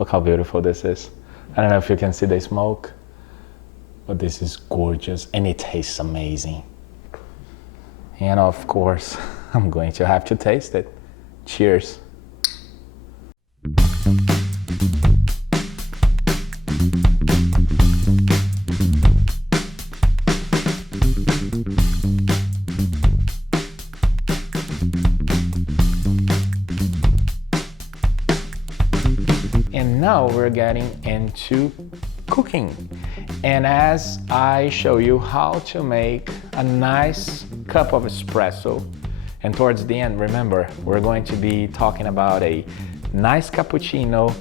Look how beautiful this is. I don't know if you can see the smoke, but this is gorgeous and it tastes amazing. And of course, I'm going to have to taste it. Cheers. And now we're getting into cooking. And as I show you how to make a nice cup of espresso, and towards the end, remember, we're going to be talking about a nice cappuccino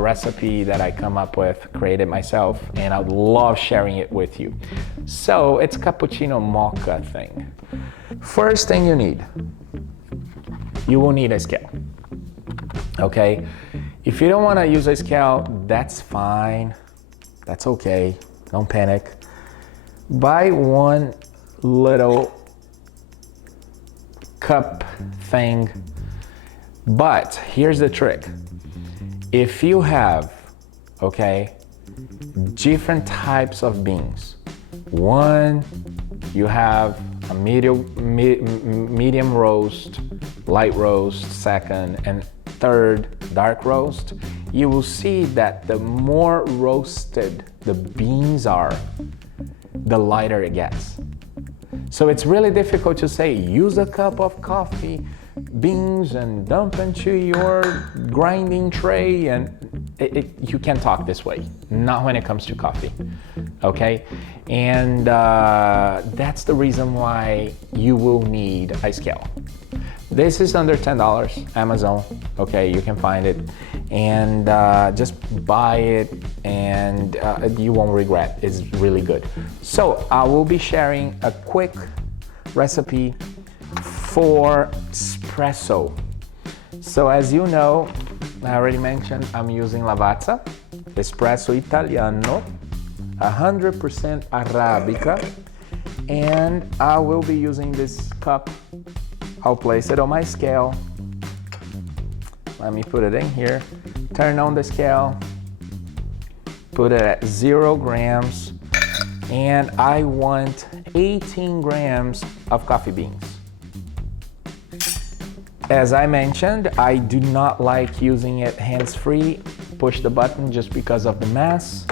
recipe that I come up with, created myself, and I would love sharing it with you. So it's cappuccino mocha thing. First thing you will need a scale, okay? If you don't want to use a scale, that's fine. That's okay. Don't panic. Buy one little cup thing. But here's the trick. If you have, okay, different types of beans. One, you have a medium roast, light roast, second, and third, dark roast. You will see that the more roasted the beans are, the lighter it gets. So it's really difficult to say, use a cup of coffee beans and dump into your grinding tray, and you can't talk this way, not when it comes to coffee, okay? And that's the reason why you will need a scale. This is under $10, Amazon, okay, you can find it, and just buy it and you won't regret, it's really good. So I will be sharing a quick recipe for espresso. So as you know, I already mentioned, I'm using Lavazza, Espresso Italiano, 100% Arabica, and I will be using this cup. I'll place it on my scale. Let me put it in here. Turn on the scale. Put it at 0 grams. And I want 18 grams of coffee beans. As I mentioned, I do not like using it hands-free. Push the button just because of the mess.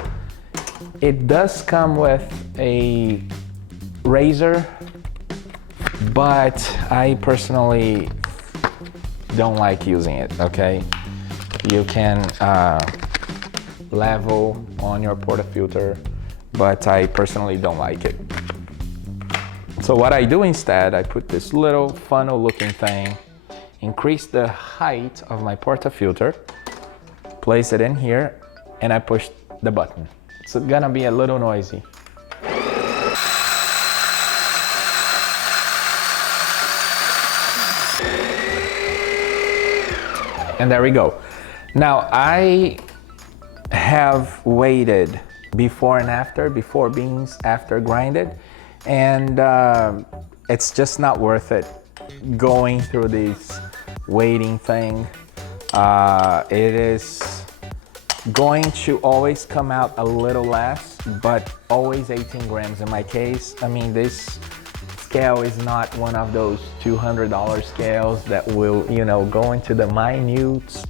It does come with a razor, but I personally don't like using it, okay? You can level on your portafilter, but I personally don't like it. So what I do instead, I put this little funnel looking thing, increase the height of my portafilter, place it in here, and I push the button. It's gonna be a little noisy. And there we go. Now I have waited before and after, before beans, after grinded, and it's just not worth it going through this waiting thing. It is going to always come out a little less, but always 18 grams in my case. I mean, this scale is not one of those $200 scales that will, you know, go into the minutes,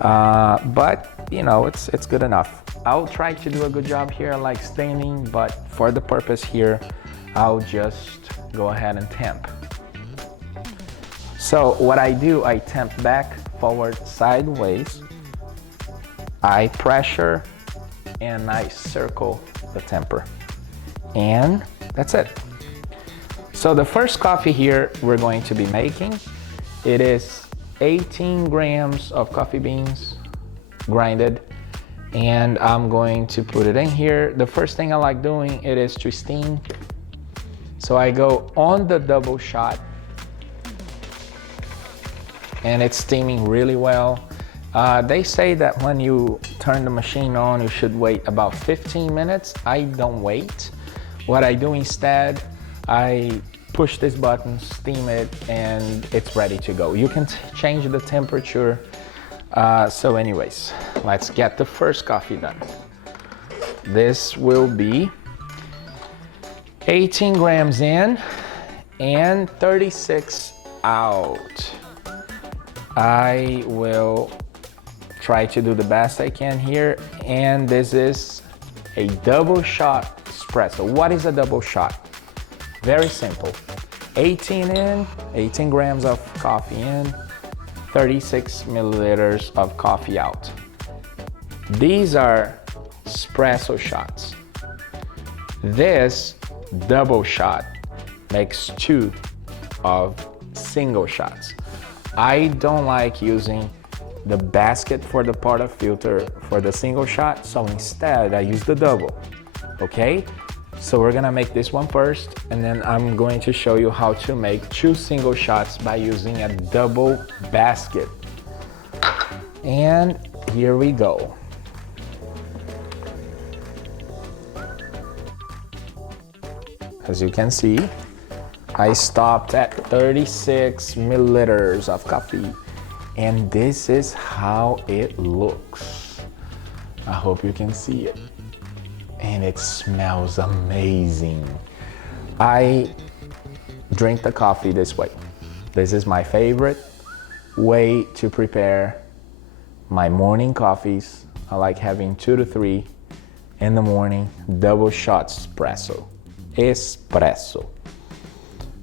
but you know, it's good enough. I'll try to do a good job here like staining, but for the purpose here, I'll just go ahead and temp. So what I do, I temp back, forward, sideways. I pressure and I circle the temper, and that's it. So the first coffee here we're going to be making, it is 18 grams of coffee beans grinded, and I'm going to put it in here. The first thing I like doing it is to steam. So I go on the double shot, and it's steaming really well. They say that when you turn the machine on, you should wait about 15 minutes. I don't wait. What I do instead, I push this button, steam it, and it's ready to go. You can change the temperature So anyways, let's get the first coffee done. This will be 18 grams in and 36 out. I will try to do the best I can here, and this is a double shot espresso. What is a double shot? Very simple. 18 in, 18 grams of coffee in, 36 milliliters of coffee out. These are espresso shots. This double shot makes 2 of single shots. I don't like using the basket for the portafilter for the single shot, so instead I use the double, okay? So we're gonna make this one first, and then I'm going to show you how to make 2 single shots by using a double basket. And here we go. As you can see, I stopped at 36 milliliters of coffee, and this is how it looks. I hope you can see it. And it smells amazing. I drink the coffee this way. This is my favorite way to prepare my morning coffees. I like having 2 to 3 in the morning, double shot espresso. Espresso.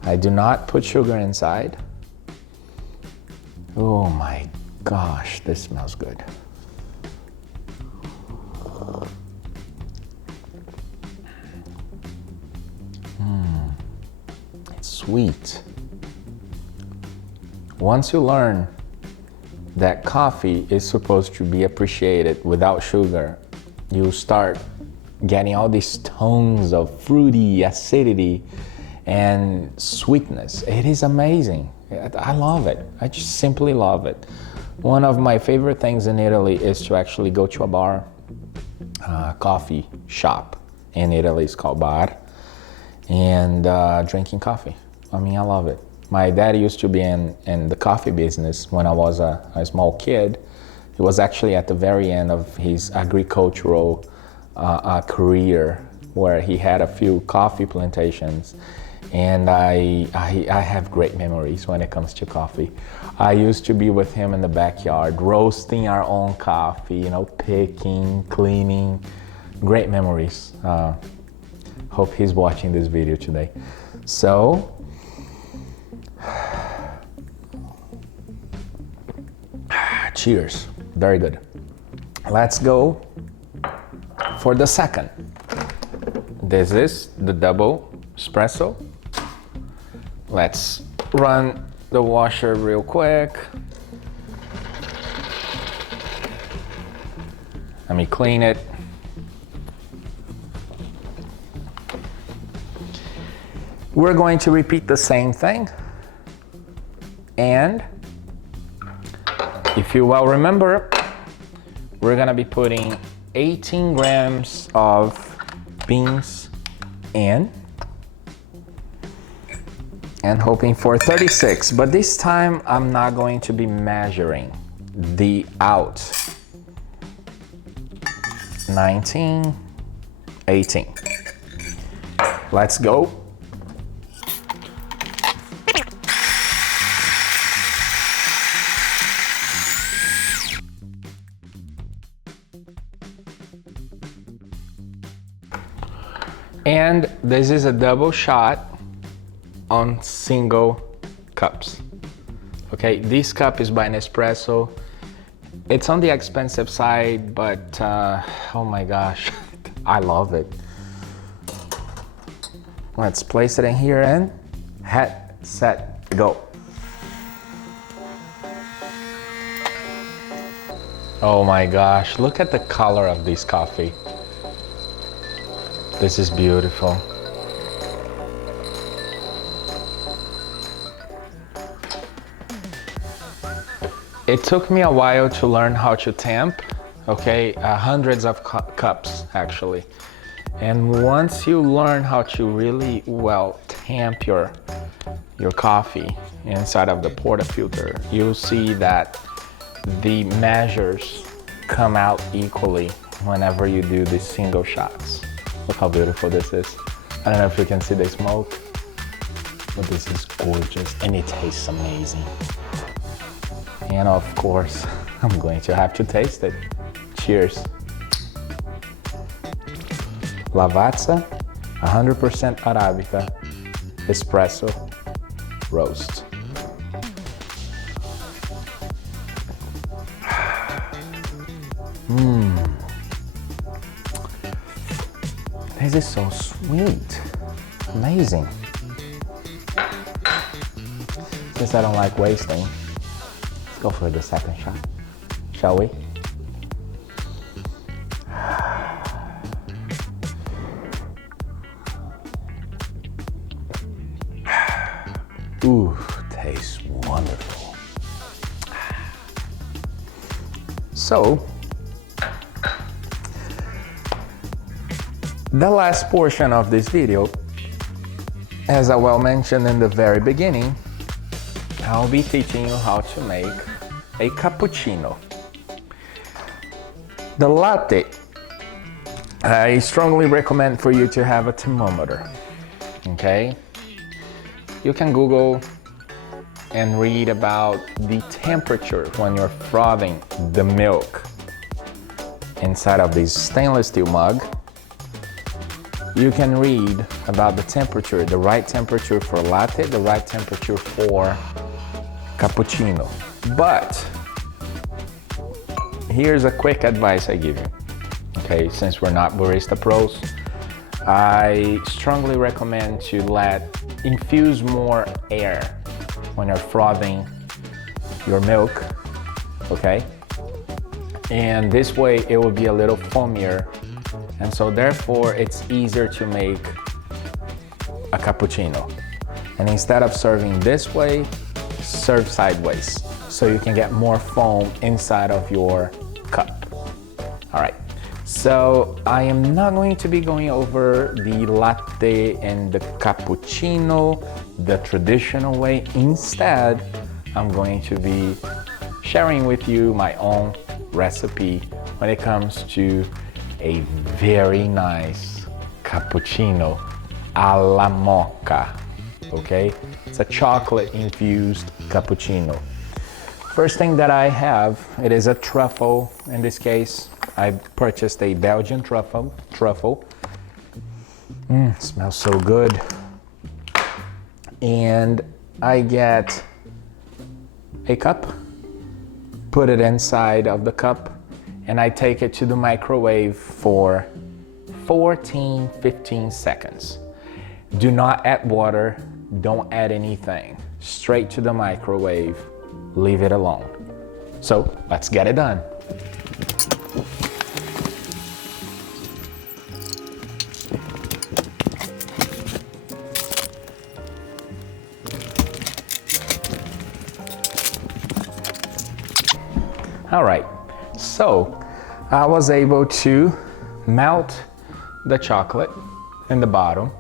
I do not put sugar inside. Oh my gosh, this smells good. It's sweet. Once you learn that coffee is supposed to be appreciated without sugar, you start getting all these tones of fruity acidity and sweetness. It is amazing. I love it. I just simply love it. One of my favorite things in Italy is to actually go to a bar, coffee shop. In Italy it's called bar, and drinking coffee. I mean, I love it. My dad used to be in the coffee business when I was a small kid. He was actually at the very end of his agricultural career, where he had a few coffee plantations, and I have great memories when it comes to coffee. I used to be with him in the backyard, roasting our own coffee, you know, picking, cleaning. Great memories. Hope he's watching this video today. So, cheers. Very good. Let's go for the second. This is the double espresso. Let's run the washer real quick. Let me clean it. We're going to repeat the same thing. And if you well remember, we're gonna be putting 18 grams of beans in and hoping for 36, but this time I'm not going to be measuring the out. 19, 18. Let's go. And this is a double shot on single cups. Okay, this cup is by Nespresso. It's on the expensive side, but oh my gosh, I love it. Let's place it in here and head, set, go. Oh my gosh, look at the color of this coffee. This is beautiful. It took me a while to learn how to tamp, okay, hundreds of cups actually. And once you learn how to really well tamp your coffee inside of the portafilter, you'll see that the measures come out equally whenever you do the single shots. Look how beautiful this is. I don't know if you can see the smoke, but this is gorgeous and it tastes amazing. And of course, I'm going to have to taste it. Cheers. Lavazza, 100% Arabica, espresso, roast. This is so sweet, amazing. Since I don't like wasting, let's go for the second shot, shall we? Ooh, tastes wonderful. So, the last portion of this video, as I well mentioned in the very beginning, I'll be teaching you how to make a cappuccino. The latte, I strongly recommend for you to have a thermometer, okay? You can Google and read about the temperature when you're frothing the milk inside of this stainless steel mug. You can read about the temperature, the right temperature for latte, the right temperature for cappuccino. But here's a quick advice I give you. Okay, since we're not barista pros, I strongly recommend to infuse more air when you're frothing your milk, okay? And this way it will be a little foamier, and so therefore it's easier to make a cappuccino. And instead of serving this way, serve sideways so you can get more foam inside of your cup. All right, so I am not going to be going over the latte and the cappuccino the traditional way. Instead, I'm going to be sharing with you my own recipe when it comes to a very nice cappuccino a la mocha, okay? It's a chocolate infused cappuccino. First thing that I have, it is a truffle. In this case, I purchased a Belgian truffle. Smells so good. And I get a cup, put it inside of the cup, and I take it to the microwave for 14-15 seconds. Do not add water, don't add anything. Straight to the microwave, leave it alone. So let's get it done. All right, so I was able to melt the chocolate in the bottom.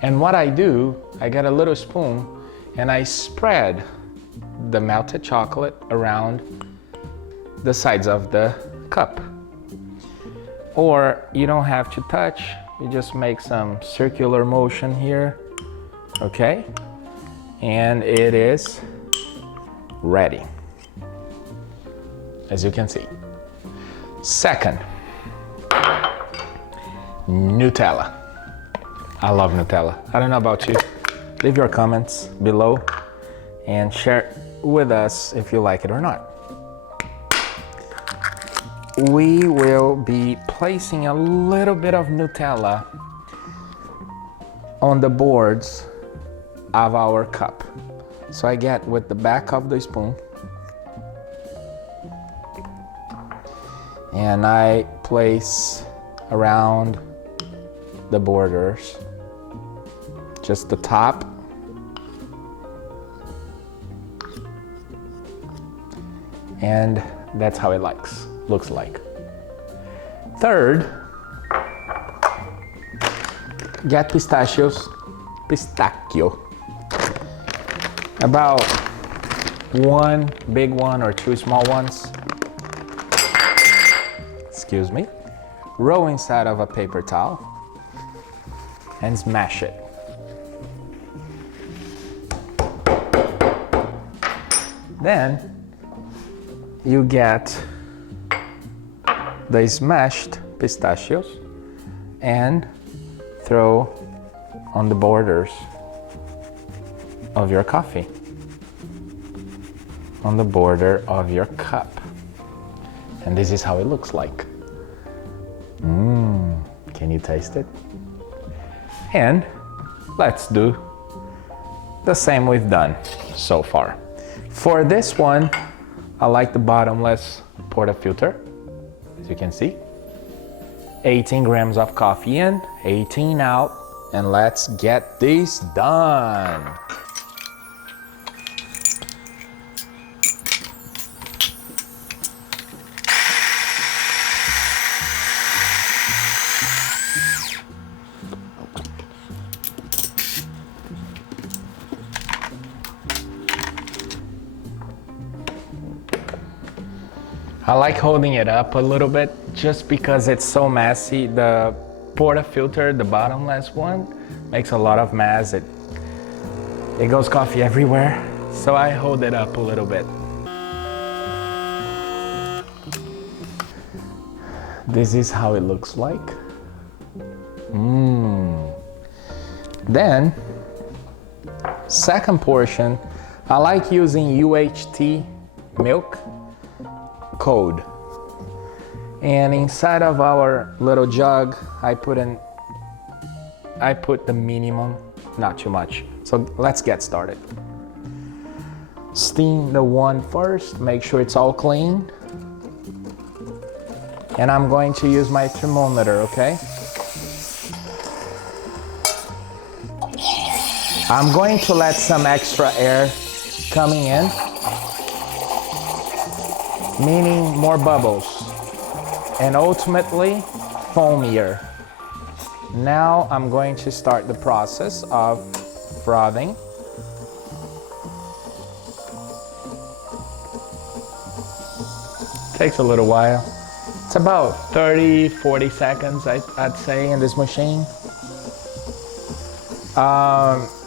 And what I do, I get a little spoon and I spread the melted chocolate around the sides of the cup. Or you don't have to touch, you just make some circular motion here, okay? And it is ready, as you can see. Second, Nutella. I love Nutella. I don't know about you. Leave your comments below and share with us if you like it or not. We will be placing a little bit of Nutella on the boards of our cup. So I get with the back of the spoon and I place around the borders, just the top, and that's how it looks like. Third, get pistachio, about one big one or two small ones. Excuse me. Roll inside of a paper towel and smash it. Then you get the smashed pistachios and throw on the borders of your coffee, on the border of your cup. And this is how it looks like. Can you taste it? And let's do the same we've done so far. For this one, I like the bottomless portafilter, as you can see. 18 grams of coffee in, 18 out, and let's get this done. I like holding it up a little bit just because it's so messy. The portafilter, the bottomless one, makes a lot of mess. It goes coffee everywhere, so I hold it up a little bit. This is how it looks like. Then, second portion, I like using UHT milk cold. And inside of our little jug, I put the minimum, not too much. So let's get started. Steam the one first, make sure it's all clean. And I'm going to use my thermometer, okay? I'm going to let some extra air coming in, meaning more bubbles, and ultimately foamier. Now I'm going to start the process of frothing. Takes a little while. It's about 30-40 seconds, I'd say, in this machine.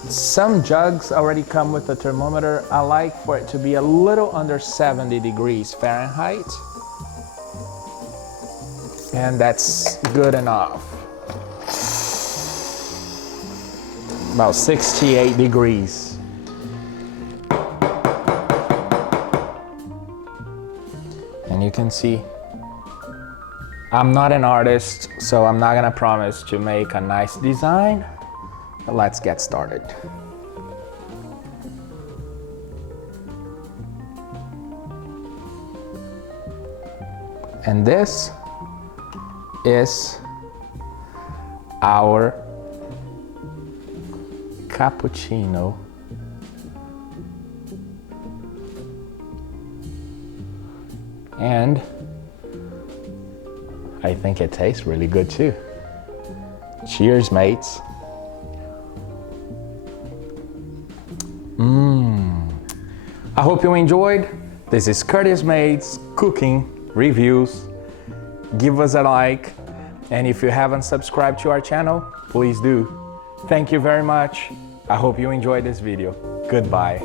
Some jugs already come with a thermometer. I like for it to be a little under 70 degrees Fahrenheit. And that's good enough. About 68 degrees. And you can see, I'm not an artist, so I'm not gonna promise to make a nice design. But let's get started. And this is our cappuccino. And I think it tastes really good too. Cheers, mates. I hope you enjoyed. This is Courteous Maids cooking reviews. Give us a like, and if you haven't subscribed to our channel, please do. Thank you very much. I hope you enjoyed this video. Goodbye.